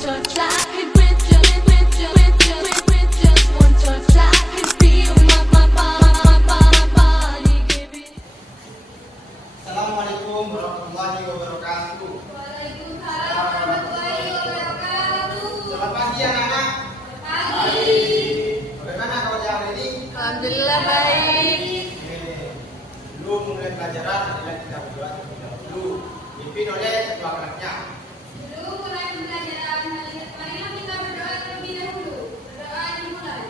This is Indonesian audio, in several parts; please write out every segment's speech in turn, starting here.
touch, I could with just one touch, I could feel my body give it. Assalamualaikum warahmatullahi wabarakatuh. Waalaikumsalam warahmatullahi wabarakatuh. Selamat pagi anak-anak. Pagi. Bagaimana kabar hari ini? Alhamdulillah baik. Sebelum mulai pelajaran, adalah kita berdoa terlebih dahulu, dipimpin oleh ketua kelasnya. Sebelum mulai pembelajaran, marilah kita berdoa terlebih dahulu. Berdoa dimulai.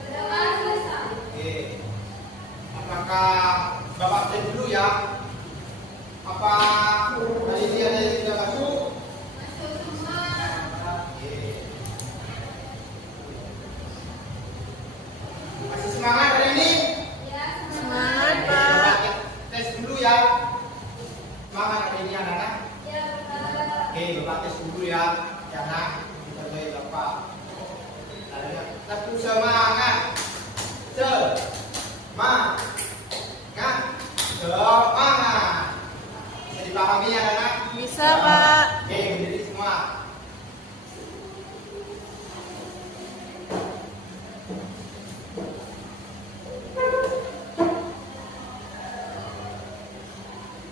Berdoa selesai. Apakah Bapak cek dulu ya? Apa tadi dia ada yang tidak masuk? Masuk semua. Masih semangat hari ini? Ya, Semangat, Pak. Tes dulu ya. Semangat hari ini anak-anak. Ya, Bapak. Bapak tes dulu ya. Jangan kita doain Bapak. Satu semangat. Semangat. Semangat. Bisa dipahami ya anak-anak? Bisa, Pak. Berdiri semua.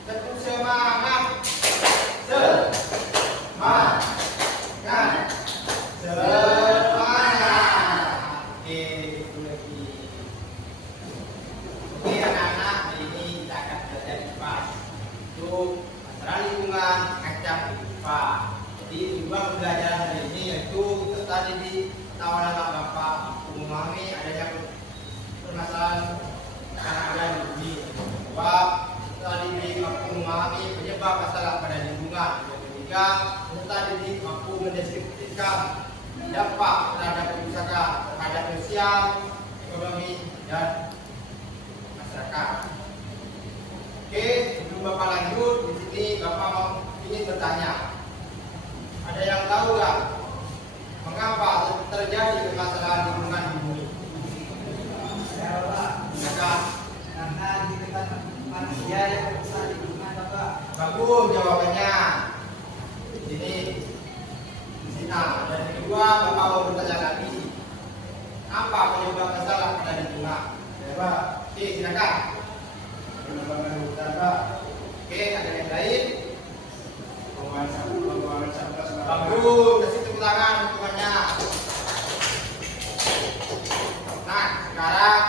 Satu semangat. Semangat. Semangat. Itu lagi. Anak-anak, hari ini kita akan belajar IPA. Itu masalah lingkungan, acak IPA. Jadi tujuan pembelajaran hari ini yaitu kita tadi di tawanan Bapak memahami adanya permasalahan anak ada di bumi. Sebab tadi mampu memahami penyebab masalah pada lingkungan. Yang ketiga, serta didik mampu mendeskripsikan dampak terhadap kerusakan terhadap sosial, ekonomi, dan masyarakat. Oke, sebelum Bapak lanjut, di sini Bapak ingin bertanya. Ada yang tahu nggak mengapa terjadi permasalahan lingkungan di bumi? Silakan. Karena di dekat manusia yang berusaha lingkungan, Bapak. Bagus jawabannya. Di sini. Nah, dan kedua Bapak mau bertanya lagi. Apa penyebab masalah pada lingkungan? Bapak, oke silakan. Oke, ada yang lain? Bagus, kasih tepuk tangan temannya. Nah, sekarang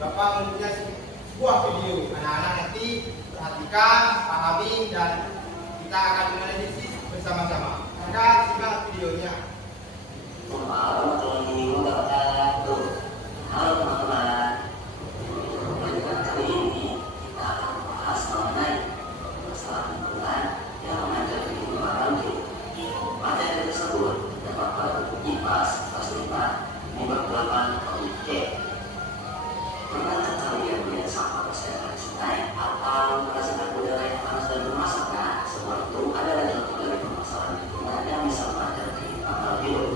Bapak mempunyai sebuah video. Anak-anak nanti perhatikan, pahami, dan kita akan menganalisis bersama-sama. Maka simak videonya. Warahmatullahi wabarakatuh. Halo teman-teman. Pada kali ini kita akan membahas mengenai masalah lingkungan yang mengajar di lingkungan laut. Materi tersebut dapat pada buku IPA kelas 5 bab 8 topik C. Pernahkah kalian melihat sampah berserakan di sungai atau merasakan udara yang panas dan bermasalah? Semua itu adalah contoh dari permasalahan lingkungan yang bisa mengajar kehidupan hidup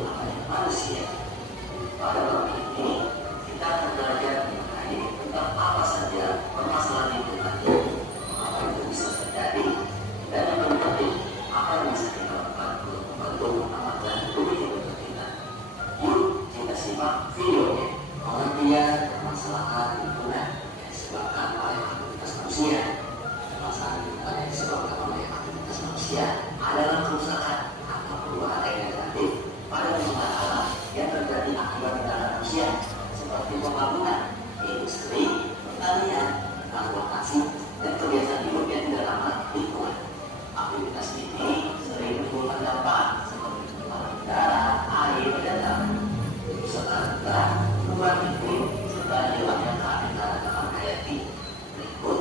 manusia. Pada bab ini kita akan belajar mengenai tentang apa saja permasalahan lingkungan itu, mengapa itu bisa terjadi, dan yang paling penting apa yang bisa kita lakukan untuk membantu mengamankan bumi hidup kita. Yuk kita simak videonya. Pengertian permasalahan lingkungan yang disebabkan oleh aktivitas manusia. Permasalahan lingkungan yang disebabkan oleh aktivitas manusia adalah kerusakan atau perubahan yang negatif pada lingkungan alam yang terjadi akibat tindakan manusia seperti pembangunan, industri, pertanian, transportasi, dan kebiasaan hidup yang tidak ramah lingkungan. Aktivitas ini sering menimbulkan dampak seperti pencemaran udara, air, dan tanah, kerusakan hutan, perubahan iklim, serta hilangnya keanekaragaman hayati. Berikut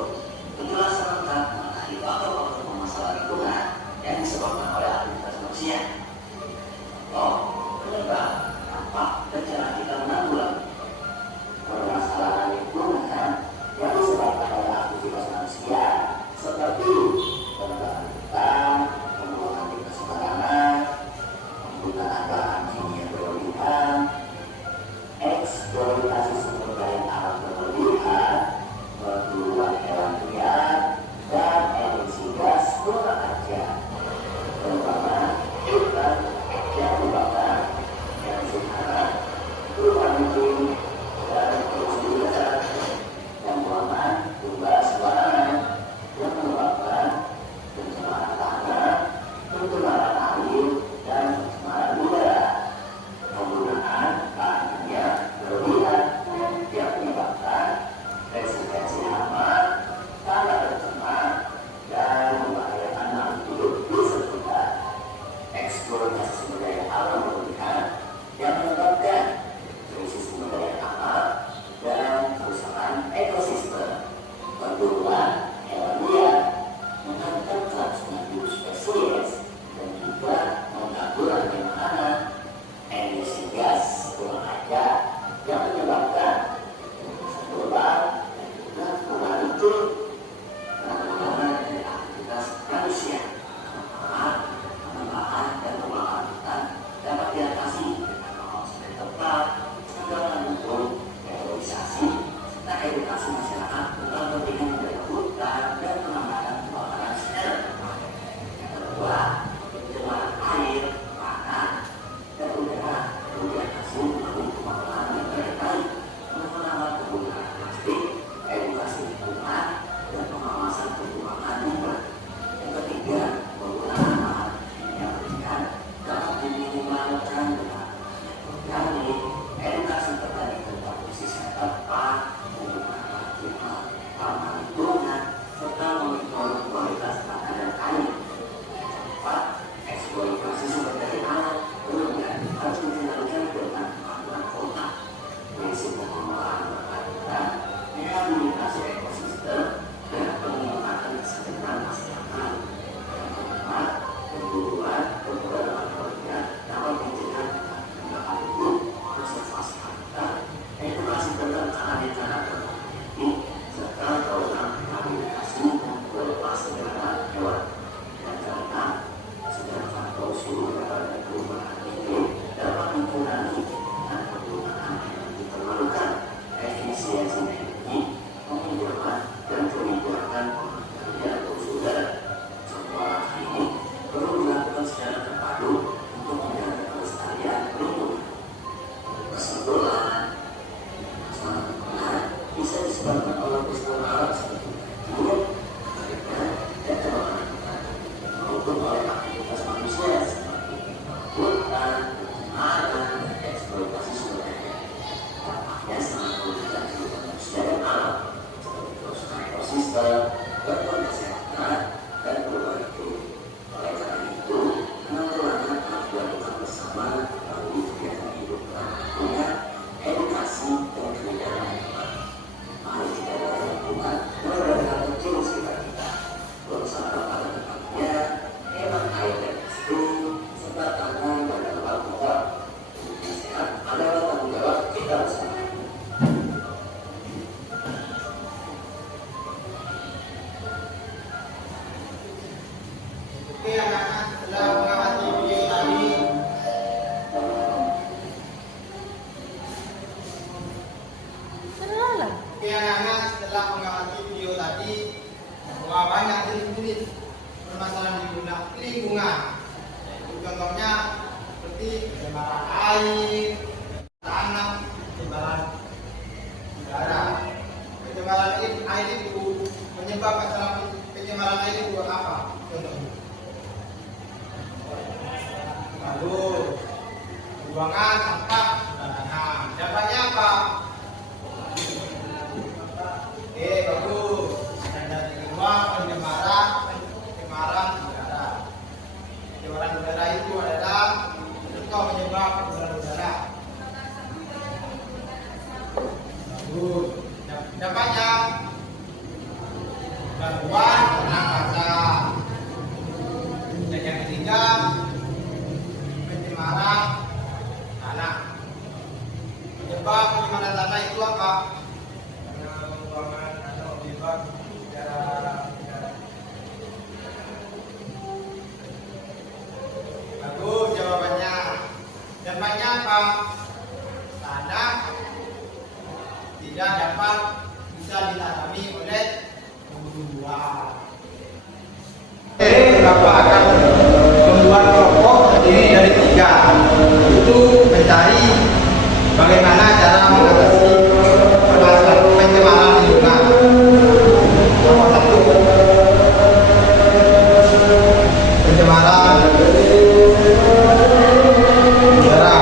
penjelasan lengkap mengenai faktor-faktor permasalahan lingkungan yang Oke anak-anak, setelah mengamati video tadi, bahwa banyak jenis-jenis permasalahan di lingkungan. Yaitu contohnya seperti pencemaran air, tanah, pencemaran udara. Pencemaran air itu menyebab masalah pencemaran air itu apa? Contohnya. Lalu buangan sampah sembarangan. Dampaknya apa? Bagus. Dan dari kedua pencemaran udara. Pencemaran udara itu adalah contoh penyebab pencemaran udara. Bagus. Dampaknya gangguan pernafasan. Dan yang ketiga pencemaran tanah. Penyebab pencemaran tanah itu apa? Pembuangan atau penyebab udara. Bagus jawabannya. Dampaknya apa? Tanah tidak dapat bisa ditanami oleh tumbuhan. Bapak akan membuat kelompok terdiri dari 3. Itu mencari bagaimana cara mengatasi permasalahan pencemaran lingkungan. Nomor 1, pencemaran udara.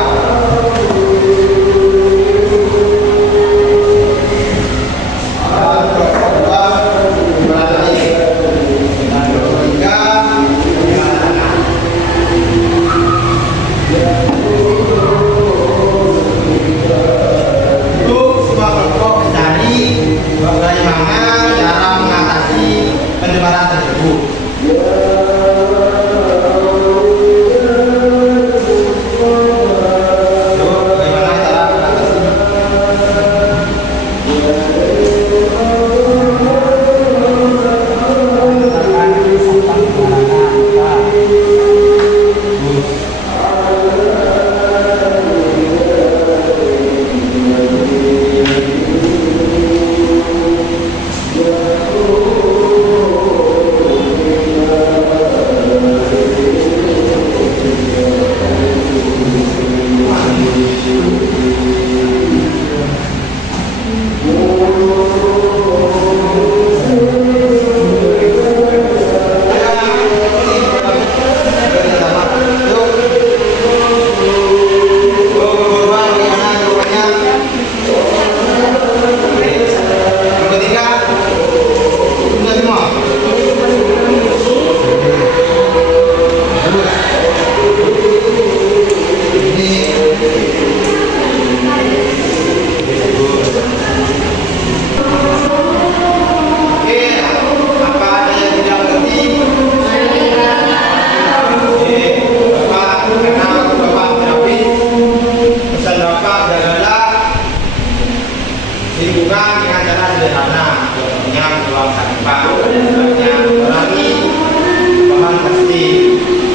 lingkungan dengan cara sederhana, contohnya membuang sampah pada tempatnya, kurangi bahan plastik.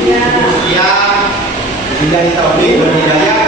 Kemudian bila ditahui dan didaya